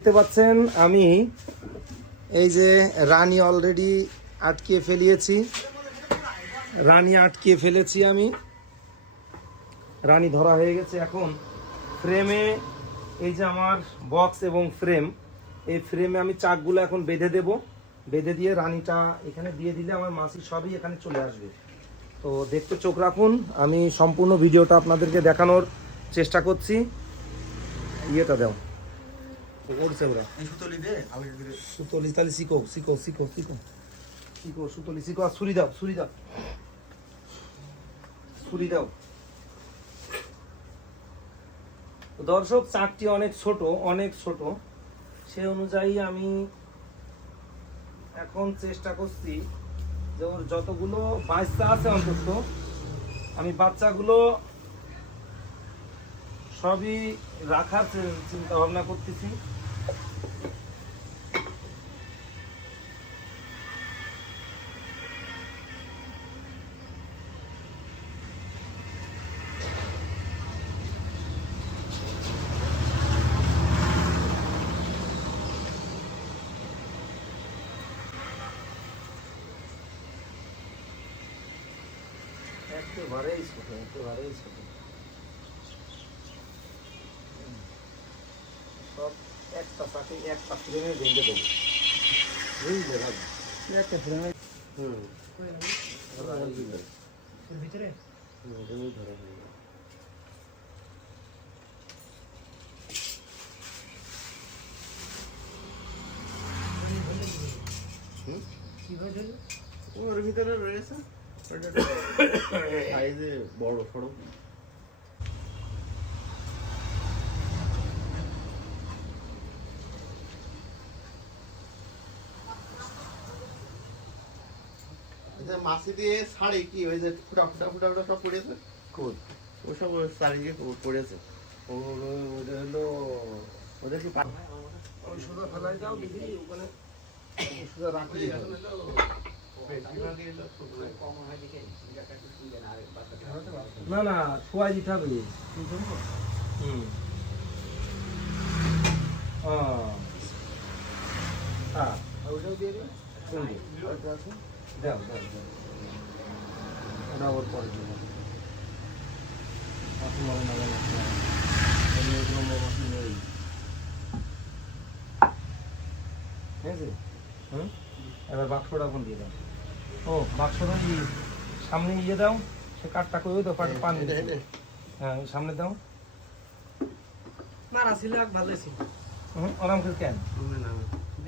দেখতে পাচ্ছেন, আমি এই যে রানী অলরেডি আটকিয়ে ফেলিয়েছি। রানী আটকিয়ে ফেলেছি আমি। রানী ধরা হয়ে গেছে এখন। ফ্রেমে এই যে আমার বক্স এবং ফ্রেম এই ফ্রেমে আমি চাকগুলো এখন বেঁধে দেব। বেঁধে দিয়ে রানীটা এখানে দিয়ে দিলে আমার মাসি সবই এখানে চলে আসবে। তো দেখতে চোখ রাখুন, আমি সম্পূর্ণ ভিডিওটা আপনাদেরকে দেখানোর চেষ্টা করছি। ইয়েটা দাও। করছে ওরা সুতলি দে সুতলি তাহলে শিখো শিখো শিখো শিখো। শিখো সুতলি শিখো আর ছুরি দাও ছুরি দাও। ছুরি দাও। দর্শক চাকটি অনেক ছোট অনেক ছোট। সে অনুযায়ী আমি এখন চেষ্টা করছি যে ওর যতগুলো বাচ্চা আছে অন্তত আমি বাচ্চাগুলো সবই রাখার চিন্তা ভাবনা করতেছি। একেবারেই ছোট একেবারেই ছোট। সব একটা চাকে একটা ফ্রেমে ভেঙে দেবো। বুঝলে ভাবি একটা ফ্রেমে হুম। ধরা গেলো। ভিতরে? হুম, ধরা হয়ে গেলো। ওর ভিতরে রয়েছে। সাইজে বড় সড়ো মাছি দিয়ে শাড়ি কি ওই যে ফুটা ফুটা ফুটা ফুটা সব পড়েছে? কই? ওসব চারিদিকে পড়েছে। ওটা হলো ওদের কি পা- সোজা ফেলাই দাও দিদি ওখানে সোজা রাখলেই হবে। না না শোয়াই দিতে হবে। হুম। ও। হ্যাঁ ওইটাও দিয়ে কোনটি? দাও দাও দাও। ওটা আবার পরে দেবো। না না। নেই ঠিক আছে? হুম? এবার বাক্সটা এখন দিয়ে দাও। ও বাক্সটা কি সামনে ইয়ে দাও? সে কাঠটা করে দাও পাট পানি। হ্যাঁ সামনে দাও। মারা ছিল এক ভালো ছিল। হুম ওরাম করে কেন? না, না, না।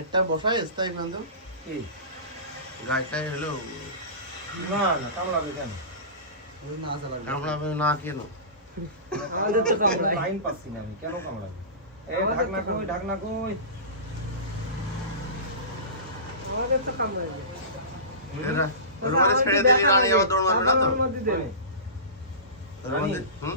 একটা বসাই স্থায়ী বান্ধব? কি? গাছটাই হলো। না না কামড়াবে কেন? আমরা না কেন? আমাদের তো কামড়ায়। লাইন পাচ্ছি না আমি কেন কামড়াবে? এই ঢাকনা কই ঢাকনা কই? আমাদের তো কামড়ায়। এরা ওর ছেড়ে দিলি রানী আবার দৌড় মারবে না তো হুম?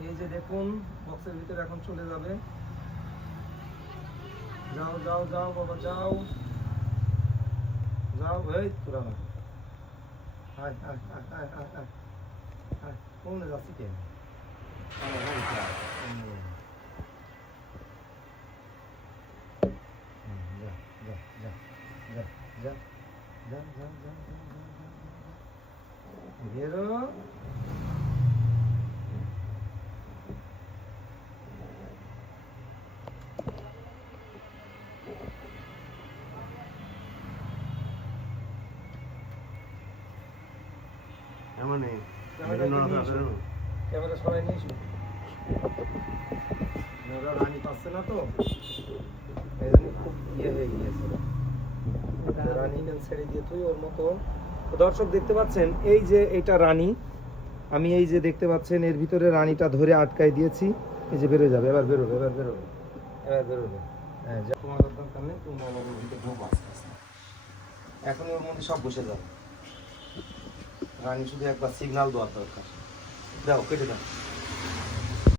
এই যে দেখুন বক্সের ভিতরে এখন চলে যাবে। যাও যাও যাও, বাবা, যাও। যাও, এই তোরা না। আয় আয় আয় আয় আয় আয় কোনে যাচ্ছি কে? ক্যামেরা। ক্যামেরা সবাই নিয়ে এসো ওরা রানী পাচ্ছে না তো। এই জন্য খুব ইয়ে হয়ে গিয়েছে। রানী ছেড়ে দিয়ে তুই ওর মতো। দর্শক দেখতে পাচ্ছেন এই যে এটা রানী আমি এই যে দেখতে পাচ্ছেন এর ভিতরে রানীটা ধরে আটকাই দিয়েছি। এই যে বেরোয় যাবে এবার বেরোবে এবার বেরোবে এবার বেরোবে হ্যাঁ তোমার দরকার নেই তুমি আমার ভিতরে ঢোকো আস্তে আস্তে এখন ওর মধ্যে সব বসে যাবে। রানী শুধু একবার সিগনাল দেওয়ার দরকার। দাও কেটে দাও।